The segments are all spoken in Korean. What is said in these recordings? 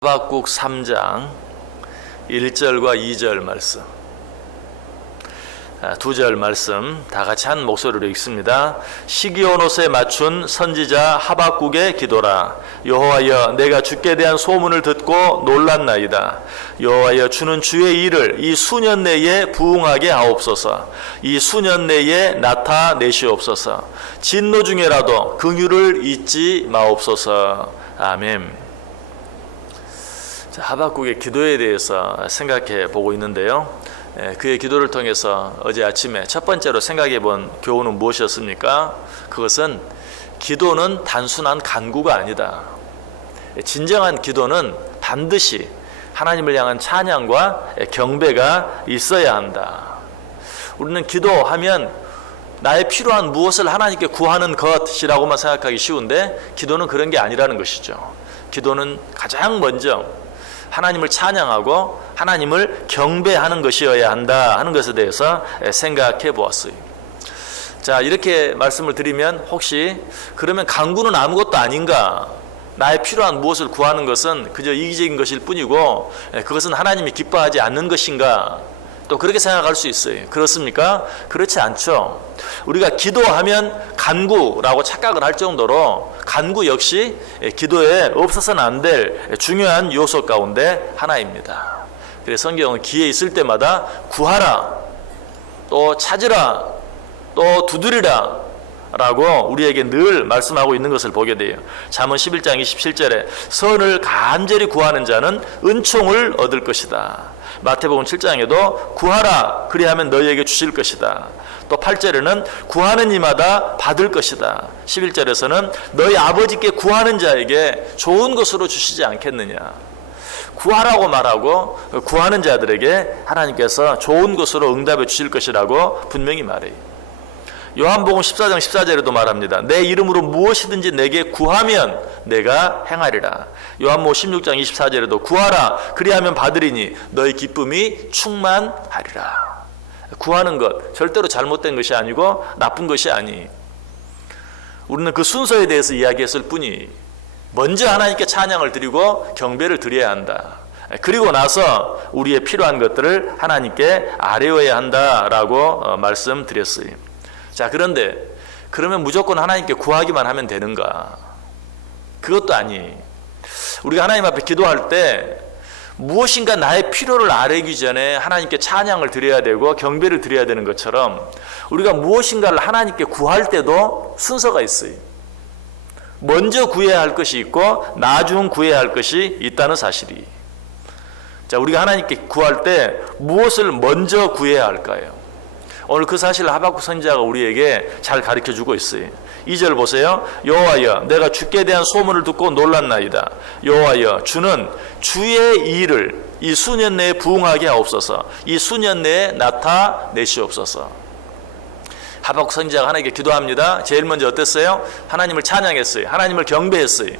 하박국 3장 1절과 2절 말씀, 두 절 말씀 다 같이 한 목소리로 읽습니다. 시기온옷에 맞춘 선지자 하박국의 기도라. 여호와여, 내가 주께 대한 소문을 듣고 놀랐나이다. 여호와여, 주는 주의 일을 이 수년 내에 부응하게 하옵소서. 이 수년 내에 나타내시옵소서. 진노 중에라도 긍휼을 잊지 마옵소서. 아멘. 하박국의 기도에 대해서 생각해 보고 있는데요. 그의 기도를 통해서 어제 아침에 첫 번째로 생각해 본 교훈은 무엇이었습니까? 그것은 기도는 단순한 간구가 아니다. 진정한 기도는 반드시 하나님을 향한 찬양과 경배가 있어야 한다. 우리는 기도하면 나의 필요한 무엇을 하나님께 구하는 것이라고만 생각하기 쉬운데, 기도는 그런 게 아니라는 것이죠. 기도는 가장 먼저 하나님을 찬양하고 하나님을 경배하는 것이어야 한다 하는 것에 대해서 생각해 보았어요. 자, 이렇게 말씀을 드리면 혹시 그러면 간구는 아무것도 아닌가? 나의 필요한 무엇을 구하는 것은 그저 이기적인 것일 뿐이고 그것은 하나님이 기뻐하지 않는 것인가? 또 그렇게 생각할 수 있어요. 그렇습니까? 그렇지 않죠. 우리가 기도하면 간구라고 착각을 할 정도로 간구 역시 기도에 없어서는 안 될 중요한 요소 가운데 하나입니다. 그래서 성경은 기회 있을 때마다 구하라, 또 찾으라, 또 두드리라 라고 우리에게 늘 말씀하고 있는 것을 보게 돼요. 잠언 11장 27절에 선을 간절히 구하는 자는 은총을 얻을 것이다. 마태복음 7장에도 구하라 그리하면 너희에게 주실 것이다. 또 8절에는 구하는 이마다 받을 것이다. 11절에서는 너희 아버지께 구하는 자에게 좋은 것으로 주시지 않겠느냐. 구하라고 말하고 구하는 자들에게 하나님께서 좋은 것으로 응답해 주실 것이라고 분명히 말해요. 요한복음 14장 14절에도 말합니다. 내 이름으로 무엇이든지 내게 구하면 내가 행하리라. 요한복음 16장 24절에도 구하라 그리하면 받으리니 너희 기쁨이 충만하리라. 구하는 것 절대로 잘못된 것이 아니고 나쁜 것이 아니. 우리는 그 순서에 대해서 이야기했을 뿐이 먼저 하나님께 찬양을 드리고 경배를 드려야 한다. 그리고 나서 우리의 필요한 것들을 하나님께 아뢰어야 한다라고 말씀드렸어요. 자, 그런데 그러면 무조건 하나님께 구하기만 하면 되는가? 그것도 아니. 우리가 하나님 앞에 기도할 때 무엇인가 나의 필요를 아뢰기 전에 하나님께 찬양을 드려야 되고 경배를 드려야 되는 것처럼 우리가 무엇인가를 하나님께 구할 때도 순서가 있어요. 먼저 구해야 할 것이 있고 나중 구해야 할 것이 있다는 사실이. 자, 우리가 하나님께 구할 때 무엇을 먼저 구해야 할까요? 오늘 그 사실을 하박국 선지자가 우리에게 잘 가르쳐주고 있어요. 2절 보세요. 여호와여, 내가 주께 대한 소문을 듣고 놀랐나이다. 여호와여, 주는 주의 일을 이 수년 내에 부응하게 하옵소서. 이 수년 내에 나타내시옵소서. 하박국 선지자가 하나님께 기도합니다. 제일 먼저 어땠어요? 하나님을 찬양했어요. 하나님을 경배했어요.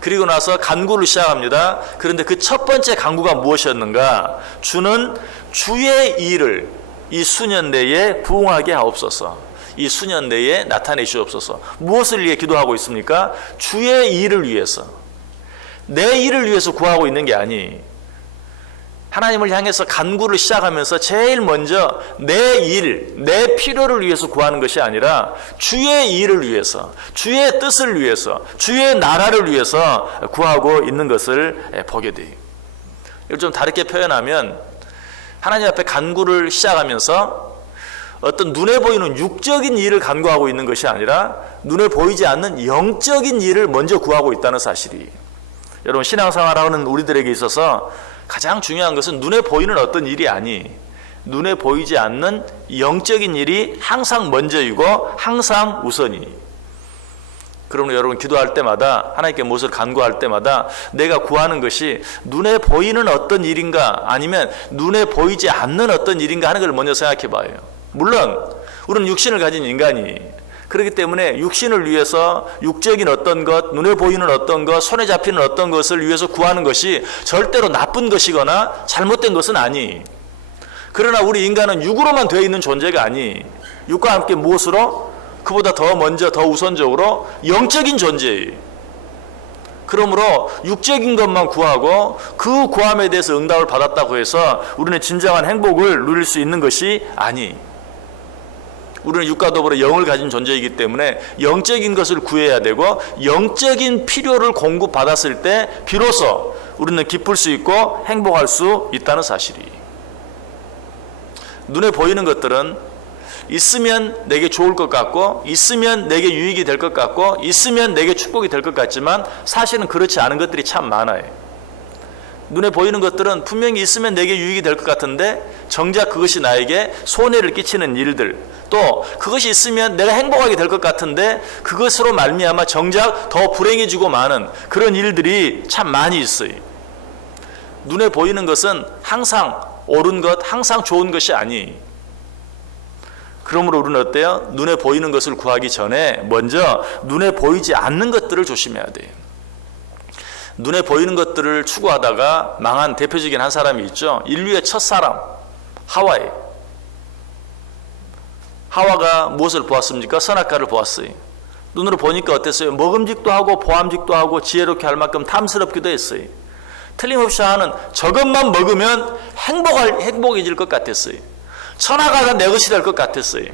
그리고 나서 간구를 시작합니다. 그런데 그 첫 번째 간구가 무엇이었는가? 주는 주의 일을 이 수년 내에 부응하게 하옵소서. 이 수년 내에 나타내시옵소서. 무엇을 위해 기도하고 있습니까? 주의 일을 위해서. 내 일을 위해서 구하고 있는 게 아니. 하나님을 향해서 간구를 시작하면서 제일 먼저 내 일, 내 필요를 위해서 구하는 것이 아니라 주의 일을 위해서, 주의 뜻을 위해서, 주의 나라를 위해서 구하고 있는 것을 보게 돼요. 이걸 좀 다르게 표현하면 하나님 앞에 간구를 시작하면서 어떤 눈에 보이는 육적인 일을 간구하고 있는 것이 아니라 눈에 보이지 않는 영적인 일을 먼저 구하고 있다는 사실이. 여러분, 신앙생활하는 우리들에게 있어서 가장 중요한 것은 눈에 보이는 어떤 일이 아니, 눈에 보이지 않는 영적인 일이 항상 먼저이고 항상 우선이. 그러면 여러분, 기도할 때마다 하나님께 무엇을 간구할 때마다 내가 구하는 것이 눈에 보이는 어떤 일인가 아니면 눈에 보이지 않는 어떤 일인가 하는 걸 먼저 생각해 봐요. 물론 우리는 육신을 가진 인간이 그렇기 때문에 육신을 위해서 육적인 어떤 것, 눈에 보이는 어떤 것, 손에 잡히는 어떤 것을 위해서 구하는 것이 절대로 나쁜 것이거나 잘못된 것은 아니. 그러나 우리 인간은 육으로만 되어 있는 존재가 아니. 육과 함께 무엇으로? 그보다 더 먼저 더 우선적으로 영적인 존재예요. 그러므로 육적인 것만 구하고 그 구함에 대해서 응답을 받았다고 해서 우리는 진정한 행복을 누릴 수 있는 것이 아니. 우리는 육과 더불어 영을 가진 존재이기 때문에 영적인 것을 구해야 되고 영적인 필요를 공급받았을 때 비로소 우리는 기쁠 수 있고 행복할 수 있다는 사실이. 눈에 보이는 것들은 있으면 내게 좋을 것 같고 있으면 내게 유익이 될 것 같고 있으면 내게 축복이 될 것 같지만 사실은 그렇지 않은 것들이 참 많아요. 눈에 보이는 것들은 분명히 있으면 내게 유익이 될 것 같은데 정작 그것이 나에게 손해를 끼치는 일들, 또 그것이 있으면 내가 행복하게 될 것 같은데 그것으로 말미암아 정작 더 불행해지고 마는 그런 일들이 참 많이 있어요. 눈에 보이는 것은 항상 옳은 것, 항상 좋은 것이 아니. 그러므로 우리는 어때요? 눈에 보이는 것을 구하기 전에 먼저 눈에 보이지 않는 것들을 조심해야 돼요. 눈에 보이는 것들을 추구하다가 망한 대표적인 한 사람이 있죠. 인류의 첫사람 하와예요. 하와가 무엇을 보았습니까? 선악과를 보았어요. 눈으로 보니까 어땠어요? 먹음직도 하고 보암직도 하고 지혜롭게 할 만큼 탐스럽기도 했어요. 틀림없이 하는 저것만 먹으면 행복해질 것 같았어요. 천하가 내 것이 될 것 같았어요.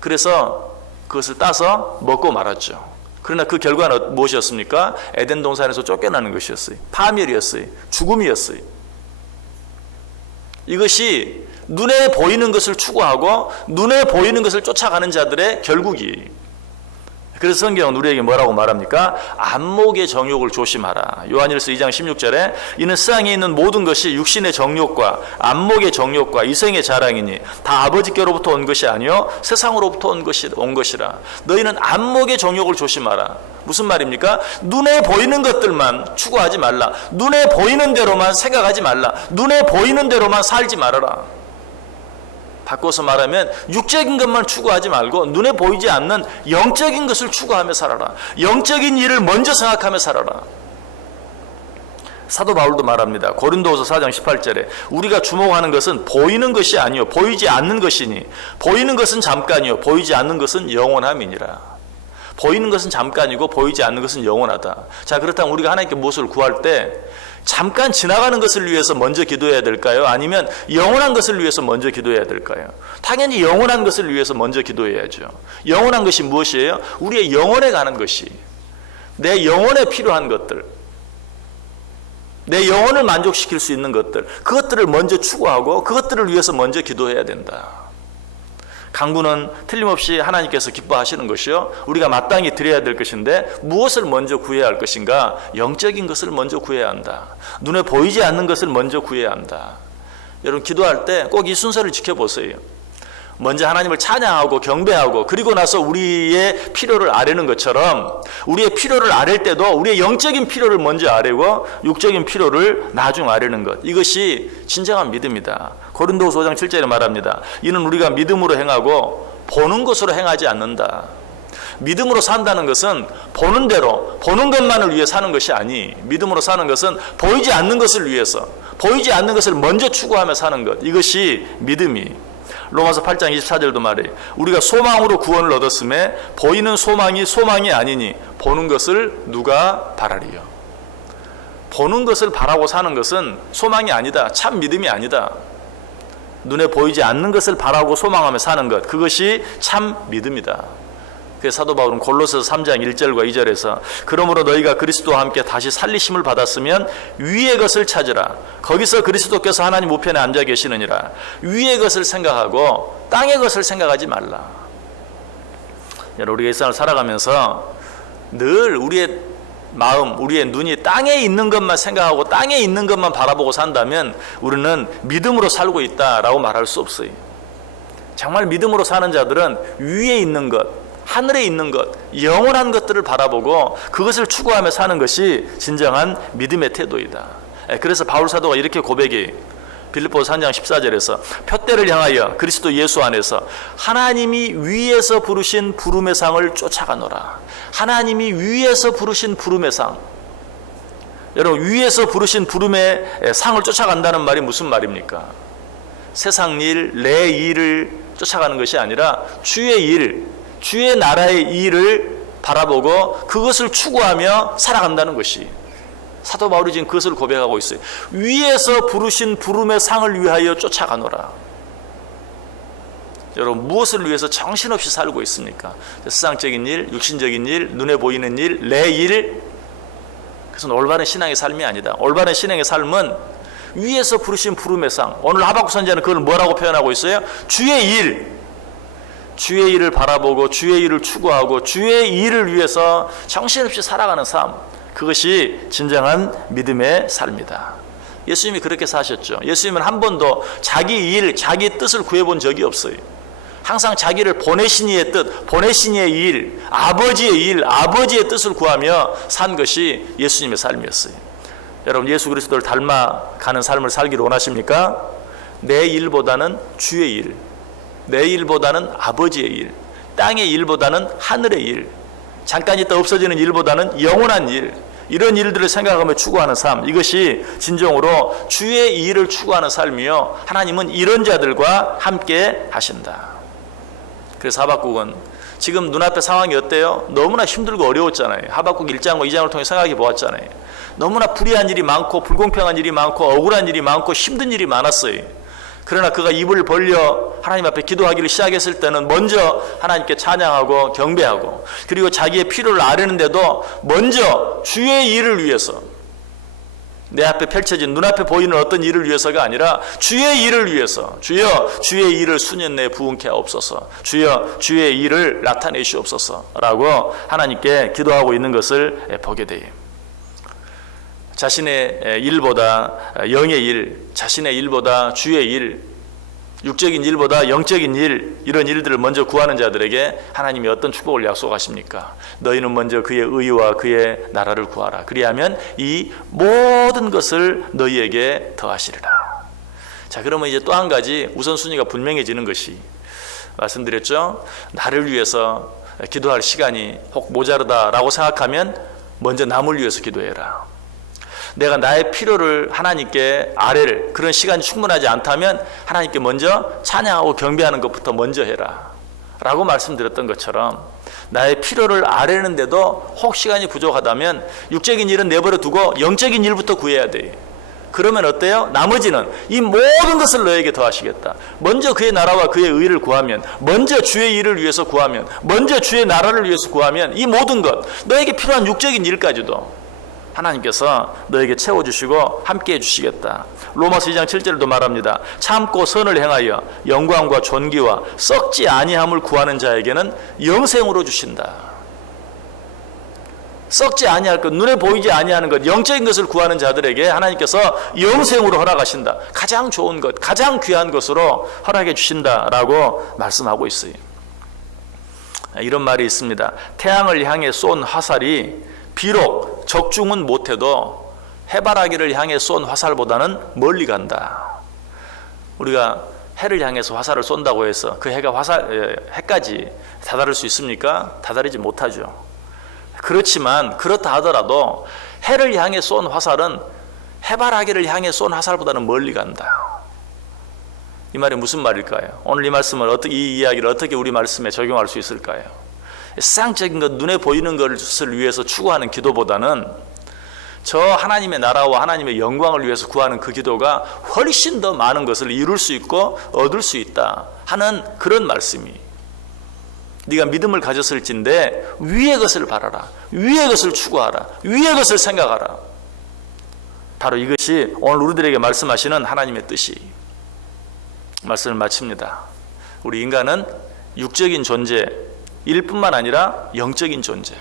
그래서 그것을 따서 먹고 말았죠. 그러나 그 결과는 무엇이었습니까? 에덴 동산에서 쫓겨나는 것이었어요. 파멸이었어요. 죽음이었어요. 이것이 눈에 보이는 것을 추구하고 눈에 보이는 것을 쫓아가는 자들의 결국이. 그래서 성경은 우리에게 뭐라고 말합니까? 안목의 정욕을 조심하라. 요한일서 2장 16절에 이는 세상에 있는 모든 것이 육신의 정욕과 안목의 정욕과 이생의 자랑이니 다 아버지께로부터 온 것이 아니요 세상으로부터 온 것이라. 너희는 안목의 정욕을 조심하라. 무슨 말입니까? 눈에 보이는 것들만 추구하지 말라. 눈에 보이는 대로만 생각하지 말라. 눈에 보이는 대로만 살지 말아라. 바꿔서 말하면 육적인 것만 추구하지 말고 눈에 보이지 않는 영적인 것을 추구하며 살아라. 영적인 일을 먼저 생각하며 살아라. 사도 바울도 말합니다. 고린도후서 4장 18절에 우리가 주목하는 것은 보이는 것이 아니요 보이지 않는 것이니 보이는 것은 잠깐이요 보이지 않는 것은 영원함이니라. 보이는 것은 잠깐이고 보이지 않는 것은 영원하다. 자, 그렇다면 우리가 하나님께 무엇을 구할 때 잠깐 지나가는 것을 위해서 먼저 기도해야 될까요? 아니면 영원한 것을 위해서 먼저 기도해야 될까요? 당연히 영원한 것을 위해서 먼저 기도해야죠. 영원한 것이 무엇이에요? 우리의 영혼에 가는 것이, 내 영혼에 필요한 것들, 내 영혼을 만족시킬 수 있는 것들, 그것들을 먼저 추구하고 그것들을 위해서 먼저 기도해야 된다. 강구는 틀림없이 하나님께서 기뻐하시는 것이요 우리가 마땅히 드려야 될 것인데 무엇을 먼저 구해야 할 것인가? 영적인 것을 먼저 구해야 한다. 눈에 보이지 않는 것을 먼저 구해야 한다. 여러분 기도할 때 꼭 이 순서를 지켜보세요. 먼저 하나님을 찬양하고 경배하고 그리고 나서 우리의 필요를 아뢰는 것처럼 우리의 필요를 아뢰 때도 우리의 영적인 필요를 먼저 아뢰고 육적인 필요를 나중 아뢰는 것, 이것이 진정한 믿음이다. 고린도후서 5장 7절에 말합니다. 이는 우리가 믿음으로 행하고 보는 것으로 행하지 않는다. 믿음으로 산다는 것은 보는 대로 보는 것만을 위해 사는 것이 아니, 믿음으로 사는 것은 보이지 않는 것을 위해서 보이지 않는 것을 먼저 추구하며 사는 것, 이것이 믿음이. 로마서 8장 24절도 말해 우리가 소망으로 구원을 얻었음에 보이는 소망이 아니니 보는 것을 누가 바라리요. 보는 것을 바라고 사는 것은 소망이 아니다. 참 믿음이 아니다. 눈에 보이지 않는 것을 바라고 소망하며 사는 것, 그것이 참 믿음이다. 그래서 사도 바울은 골로새서 3장 1절과 2절에서 그러므로 너희가 그리스도와 함께 다시 살리심을 받았으면 위의 것을 찾으라. 거기서 그리스도께서 하나님 우편에 앉아 계시느니라. 위의 것을 생각하고 땅의 것을 생각하지 말라. 여러분, 우리가 일상을 살아가면서 늘 우리의 마음, 우리의 눈이 땅에 있는 것만 생각하고 땅에 있는 것만 바라보고 산다면 우리는 믿음으로 살고 있다라고 말할 수 없어요. 정말 믿음으로 사는 자들은 위에 있는 것, 하늘에 있는 것, 영원한 것들을 바라보고 그것을 추구하며 사는 것이 진정한 믿음의 태도이다. 그래서 바울 사도가 이렇게 고백해. 빌립보서 3장 14절에서 표대를 향하여 그리스도 예수 안에서 하나님이 위에서 부르신 부름의 상을 쫓아가노라. 하나님이 위에서 부르신 부름의 상. 여러분, 위에서 부르신 부름의 상을 쫓아간다는 말이 무슨 말입니까? 세상 일, 내 일을 쫓아가는 것이 아니라 주의 일, 주의 나라의 일을 바라보고 그것을 추구하며 살아간다는 것이, 사도 바울이 지금 그것을 고백하고 있어요. 위에서 부르신 부름의 상을 위하여 쫓아가노라. 여러분, 무엇을 위해서 정신없이 살고 있습니까? 세상적인 일, 육신적인 일, 눈에 보이는 일, 내 일. 그것은 올바른 신앙의 삶이 아니다. 올바른 신앙의 삶은 위에서 부르신 부름의 상. 오늘 하박국 선지자는 그걸 뭐라고 표현하고 있어요? 주의 일. 주의 일을 바라보고 주의 일을 추구하고 주의 일을 위해서 정신없이 살아가는 삶. 그것이 진정한 믿음의 삶이다. 예수님이 그렇게 사셨죠. 예수님은 한 번도 자기 일, 자기 뜻을 구해본 적이 없어요. 항상 자기를 보내신 이의 뜻, 보내신 이의 일, 아버지의 일, 아버지의 뜻을 구하며 산 것이 예수님의 삶이었어요. 여러분, 예수 그리스도를 닮아가는 삶을 살기를 원하십니까? 내 일보다는 주의 일, 내 일보다는 아버지의 일, 땅의 일보다는 하늘의 일, 잠깐 있다 없어지는 일보다는 영원한 일, 이런 일들을 생각하며 추구하는 삶, 이것이 진정으로 주의 일을 추구하는 삶이요, 하나님은 이런 자들과 함께 하신다. 그래서 하박국은 지금 눈앞의 상황이 어때요? 너무나 힘들고 어려웠잖아요. 하박국 1장과 2장을 통해 생각해 보았잖아요. 너무나 불의한 일이 많고 불공평한 일이 많고 억울한 일이 많고 힘든 일이 많았어요. 그러나 그가 입을 벌려 하나님 앞에 기도하기를 시작했을 때는 먼저 하나님께 찬양하고 경배하고, 그리고 자기의 필요를 아뢰는데도 먼저 주의 일을 위해서, 내 앞에 펼쳐진 눈앞에 보이는 어떤 일을 위해서가 아니라 주의 일을 위해서, 주여 주의 일을 수년 내에 부응케 하옵소서, 주여 주의 일을 나타내시옵소서 라고 하나님께 기도하고 있는 것을 보게 돼요. 자신의 일보다 영의 일, 자신의 일보다 주의 일, 육적인 일보다 영적인 일, 이런 일들을 먼저 구하는 자들에게 하나님이 어떤 축복을 약속하십니까? 너희는 먼저 그의 의와 그의 나라를 구하라. 그리하면 이 모든 것을 너희에게 더하시리라. 자, 그러면 이제 또 한 가지 우선순위가 분명해지는 것이, 말씀드렸죠? 나를 위해서 기도할 시간이 혹 모자르다라고 생각하면 먼저 남을 위해서 기도해라. 내가 나의 필요를 하나님께 아뢰를, 그런 시간이 충분하지 않다면 하나님께 먼저 찬양하고 경배하는 것부터 먼저 해라 라고 말씀드렸던 것처럼, 나의 필요를 아뢰는데도 혹 시간이 부족하다면 육적인 일은 내버려 두고 영적인 일부터 구해야 돼. 그러면 어때요? 나머지는 이 모든 것을 너에게 더하시겠다. 먼저 그의 나라와 그의 의를 구하면, 먼저 주의 일을 위해서 구하면, 먼저 주의 나라를 위해서 구하면 이 모든 것, 너에게 필요한 육적인 일까지도 하나님께서 너에게 채워주시고 함께해 주시겠다. 로마서 2장 7절도 말합니다. 참고 선을 행하여 영광과 존귀와 썩지 아니함을 구하는 자에게는 영생으로 주신다. 썩지 아니할 것, 눈에 보이지 아니하는 것, 영적인 것을 구하는 자들에게 하나님께서 영생으로 허락하신다. 가장 좋은 것, 가장 귀한 것으로 허락해 주신다라고 말씀하고 있어요. 이런 말이 있습니다. 태양을 향해 쏜 화살이 비록 적중은 못해도 해바라기를 향해 쏜 화살보다는 멀리 간다. 우리가 해를 향해서 화살을 쏜다고 해서 그 해가 해까지 다다를 수 있습니까? 다다르지 못하죠. 그렇지만 그렇다 하더라도 해를 향해 쏜 화살은 해바라기를 향해 쏜 화살보다는 멀리 간다. 이 말이 무슨 말일까요? 오늘 이 말씀을 이 이야기를 어떻게 우리 말씀에 적용할 수 있을까요? 세상적인 것, 눈에 보이는 것을 위해서 추구하는 기도보다는 저 하나님의 나라와 하나님의 영광을 위해서 구하는 그 기도가 훨씬 더 많은 것을 이룰 수 있고 얻을 수 있다 하는 그런 말씀이, 네가 믿음을 가졌을진데 위의 것을 바라라, 위의 것을 추구하라, 위의 것을 생각하라. 바로 이것이 오늘 우리들에게 말씀하시는 하나님의 뜻이. 말씀을 마칩니다. 우리 인간은 육적인 존재 일 뿐만 아니라 영적인 존재,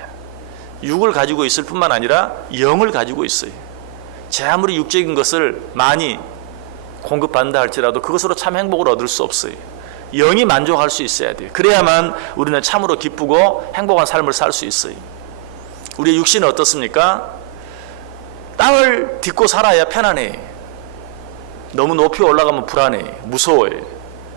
육을 가지고 있을 뿐만 아니라 영을 가지고 있어요. 제 아무리 육적인 것을 많이 공급받는다 할지라도 그것으로 참 행복을 얻을 수 없어요. 영이 만족할 수 있어야 돼요. 그래야만 우리는 참으로 기쁘고 행복한 삶을 살 수 있어요. 우리의 육신은 어떻습니까? 땅을 딛고 살아야 편안해. 너무 높이 올라가면 불안해, 무서워해.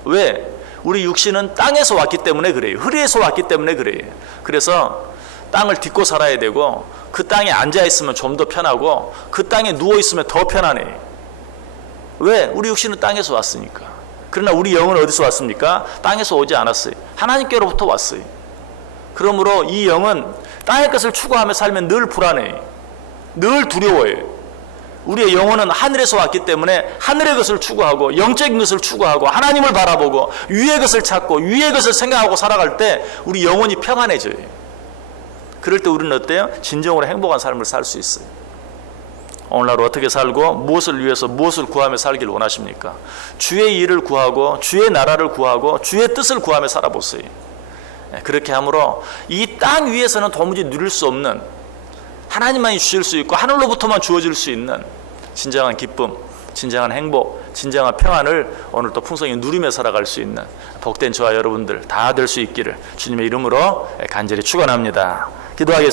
왜? 우리 육신은 땅에서 왔기 때문에 그래요. 흐리에서 왔기 때문에 그래요. 그래서 땅을 딛고 살아야 되고, 그 땅에 앉아있으면 좀 더 편하고 그 땅에 누워있으면 더 편안해. 왜? 우리 육신은 땅에서 왔으니까. 그러나 우리 영은 어디서 왔습니까? 땅에서 오지 않았어요. 하나님께로부터 왔어요. 그러므로 이 영은 땅의 것을 추구하며 살면 늘 불안해요. 늘 두려워해요. 우리의 영혼은 하늘에서 왔기 때문에 하늘의 것을 추구하고 영적인 것을 추구하고 하나님을 바라보고 위의 것을 찾고 위의 것을 생각하고 살아갈 때 우리 영혼이 평안해져요. 그럴 때 우리는 어때요? 진정으로 행복한 삶을 살 수 있어요. 오늘날 어떻게 살고 무엇을 위해서 무엇을 구하며 살기를 원하십니까? 주의 일을 구하고 주의 나라를 구하고 주의 뜻을 구하며 살아보세요. 그렇게 함으로 이 땅 위에서는 도무지 누릴 수 없는, 하나님만이 주실 수 있고 하늘로부터만 주어질 수 있는 진정한 기쁨, 진정한 행복, 진정한 평안을 오늘 또 풍성히 누리며 살아갈 수 있는 복된 저와 여러분들 다 될 수 있기를 주님의 이름으로 간절히 축원합니다. 기도하겠습니다.